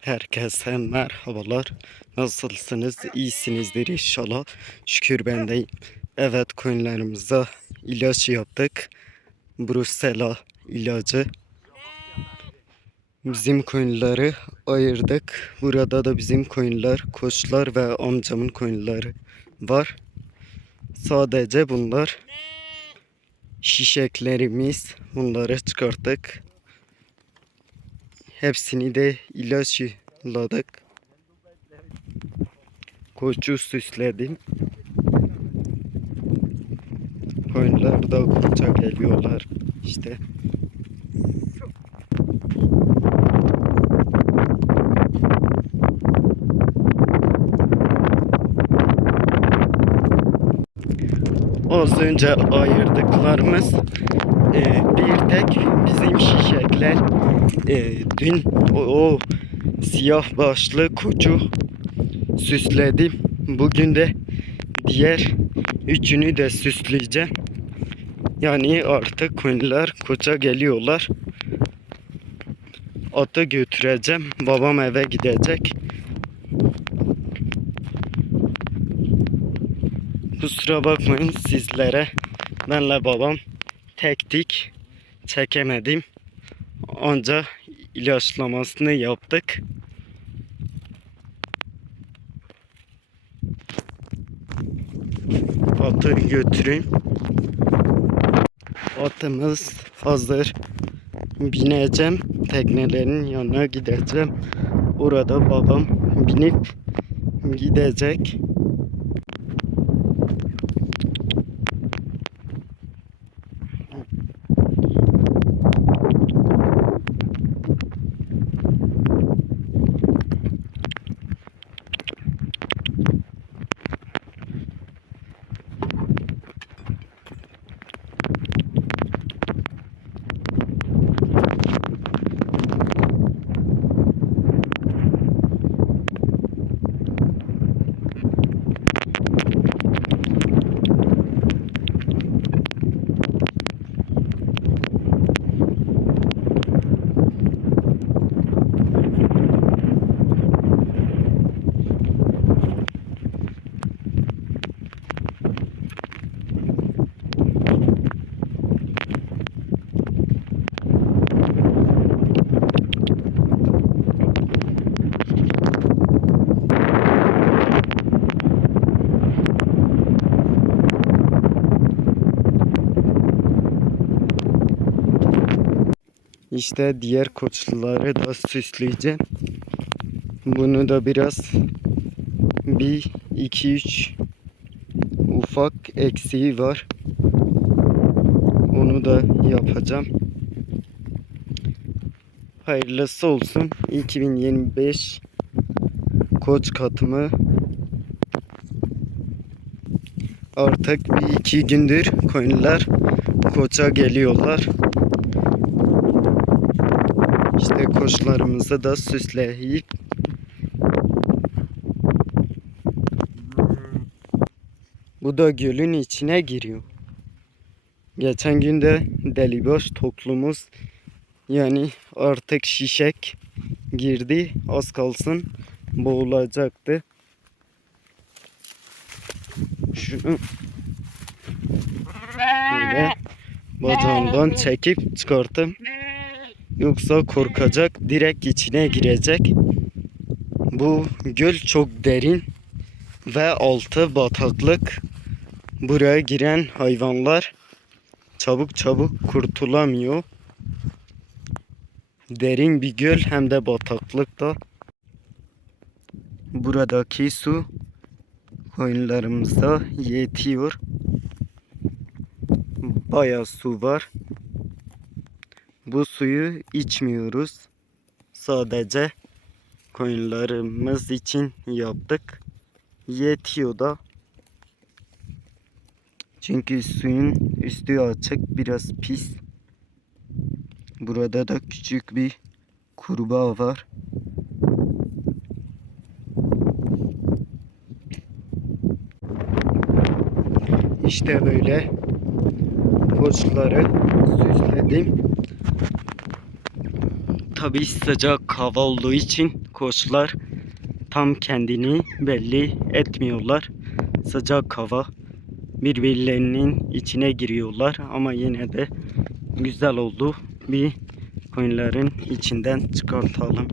Herkese merhabalar. Nasılsınız? İyisinizdir inşallah. Şükür ben. Evet koyunlarımıza ilaç yaptık. Brusela ilacı. Bizim koyunları ayırdık. Burada da bizim koyunlar, koçlar ve amcamın koyunları var. Sadece bunlar şişeklerimiz. Bunları çıkarttık. Hepsini de ilaçladık. Koçu süsledim. Koyunlar da koça geliyorlar işte. Az önce ayırdıklarımız e, bir tek bizim şişekler e, dün o, o siyah başlı koçu süsledim. Bugün de diğer üçünü de süsleyeceğim. Yani artık koyunlar koça geliyorlar. Atı götüreceğim. Babam eve gidecek. Kusura bakmayın sizlere. Benle babam tektik çekemedim. Anca ilaçlamasını yaptık. Atı götüreyim. Atımız hazır. Bineceğim. Teknelerin yanına gideceğim. Orada babam binip gidecek. İşte diğer koçları da süsleyeceğim. Bunu da biraz bir iki üç ufak eksiği var. Onu da yapacağım. Hayırlısı olsun. 2025 koç katımı artık bir iki gündür koyunlar koça geliyorlar. İşte koçlarımızı da süsleyip Bu da gölün içine giriyor. Geçen gün de deliboş toplumuz yani artık şişek girdi. Az kalsın boğulacaktı. Şunu böyle bacağından çekip çıkarttım. Yoksa korkacak, direkt içine girecek. Bu göl çok derin ve altı bataklık. Buraya giren hayvanlar çabuk çabuk kurtulamıyor. Derin bir göl hem de bataklıkta. Buradaki su koyunlarımıza yetiyor. Bayağı su var. Bu suyu içmiyoruz. Sadece koyunlarımız için yaptık. Yetiyor da. Çünkü suyun üstü açık biraz pis. Burada da küçük bir kurbağa var. İşte böyle koçları süsledim. Tabi sıcak hava olduğu için koçlar tam kendini belli etmiyorlar. Sıcak hava birbirlerinin içine giriyorlar ama yine de güzel oldu. Bir koyunların içinden çıkartalım.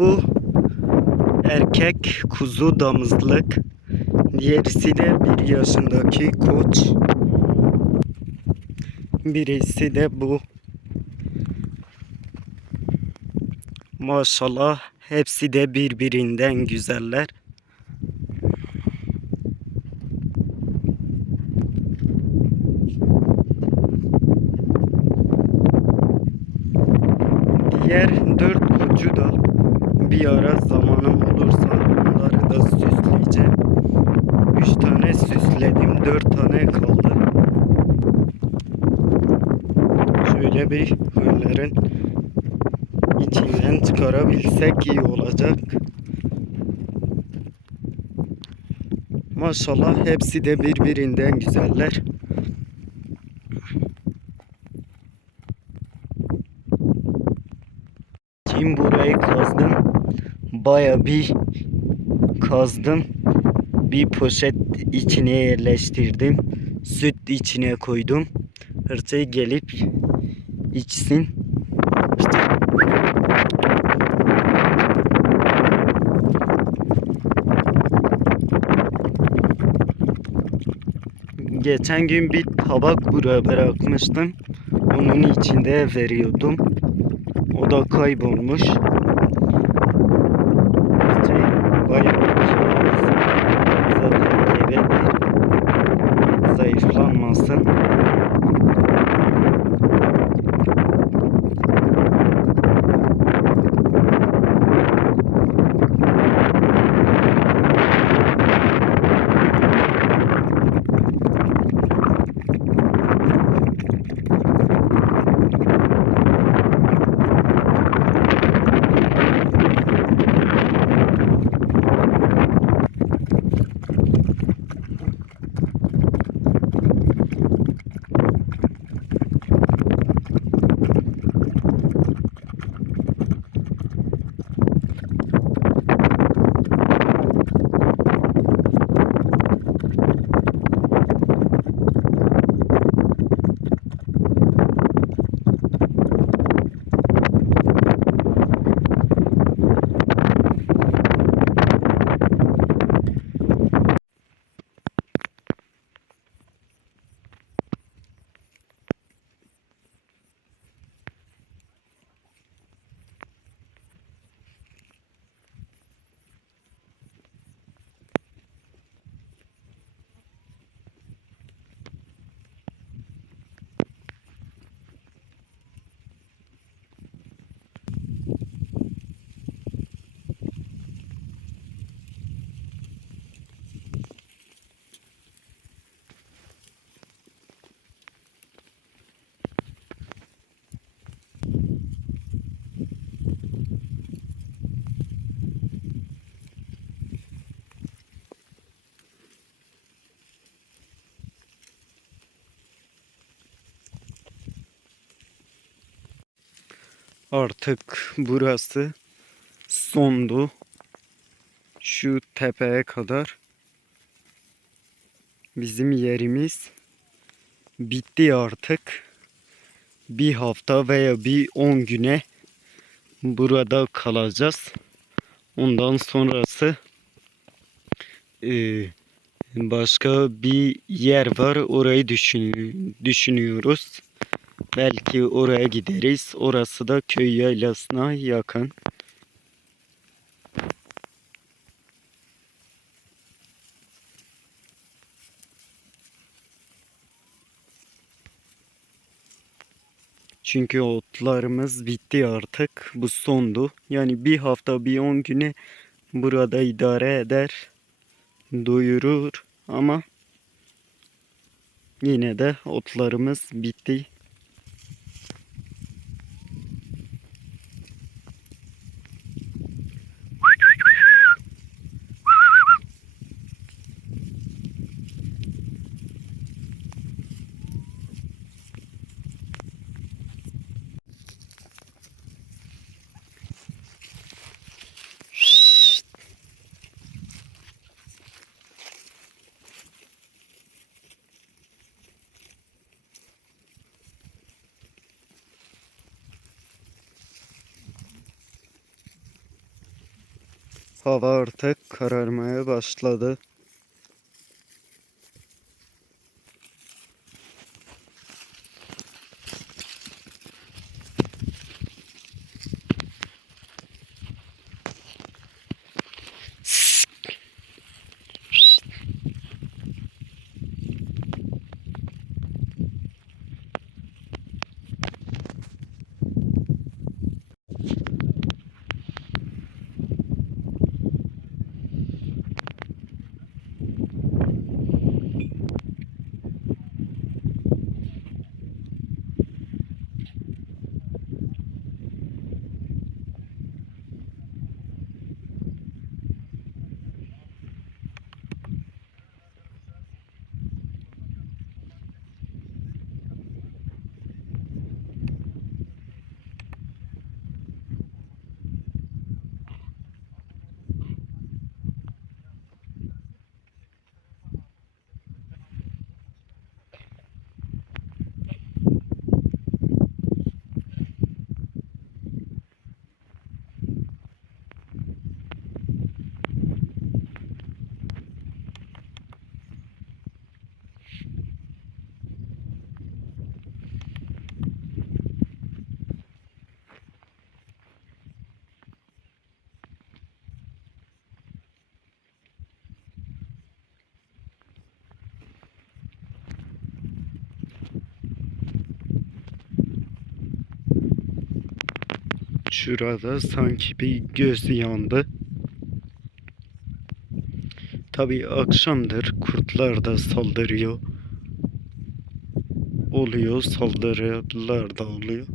Bu erkek kuzu damızlık. Diğerisi de bir yaşındaki koç. Birisi de bu. Maşallah hepsi de birbirinden güzeller. Diğer dört koçu da bir ara onları da süsleyeceğim. Üç tane süsledim, dört tane kaldı. Şöyle bir koyunların içinden çıkarabilsek iyi olacak. Maşallah hepsi de birbirinden güzeller. Şimdi burayı kazdım. Baya bir kazdım. Bir poşet içine yerleştirdim. Süt içine koydum. Hırçayı gelip içsin. Geçen gün bir tabak buraya bırakmıştım. Onun içinde veriyordum. O da kaybolmuş. Şey, bayağı Artık burası sondu. Şu tepeye kadar bizim yerimiz bitti artık. Bir hafta veya bir 10 güne burada kalacağız. Ondan sonrası eee, Başka bir yer var. Orayı düşün, düşünüyoruz. Belki oraya gideriz. Orası da köy yaylasına yakın. Çünkü otlarımız bitti artık. Bu sondu. Yani bir hafta bir on güne burada idare eder. Doyurur ama yine de otlarımız bitti. Hava artık kararmaya başladı. Şurada sanki bir göz yandı. Tabi akşamdır kurtlar da saldırıyor. Oluyor saldırılar da oluyor.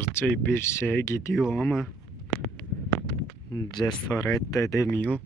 Hırçı bir şeye gidiyor ama cesaret de edemiyor.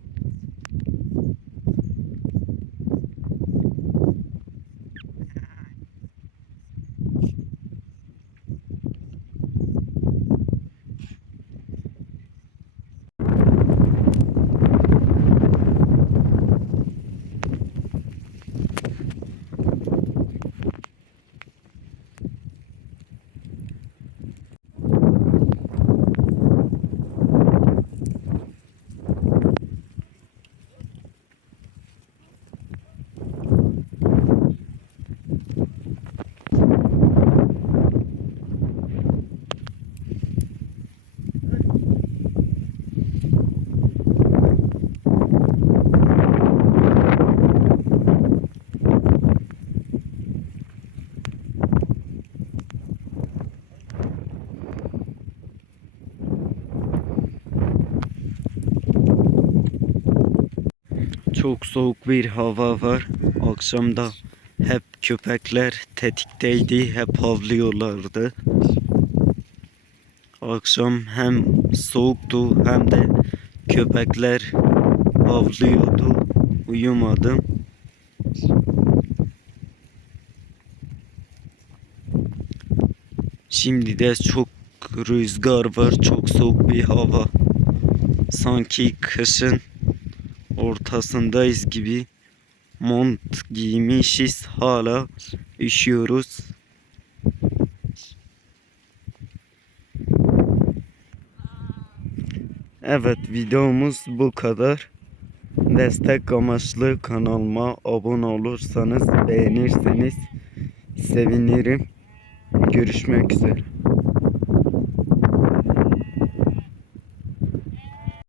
Çok soğuk bir hava var. Akşamda hep köpekler tetikteydi, hep havlıyorlardı. Akşam hem soğuktu hem de köpekler havlıyordu. Uyumadım. Şimdi de çok rüzgar var, çok soğuk bir hava. Sanki kışın ortasındayız gibi mont giymişiz hala üşüyoruz. Evet videomuz bu kadar. Destek amaçlı kanalıma abone olursanız beğenirseniz sevinirim. Görüşmek üzere.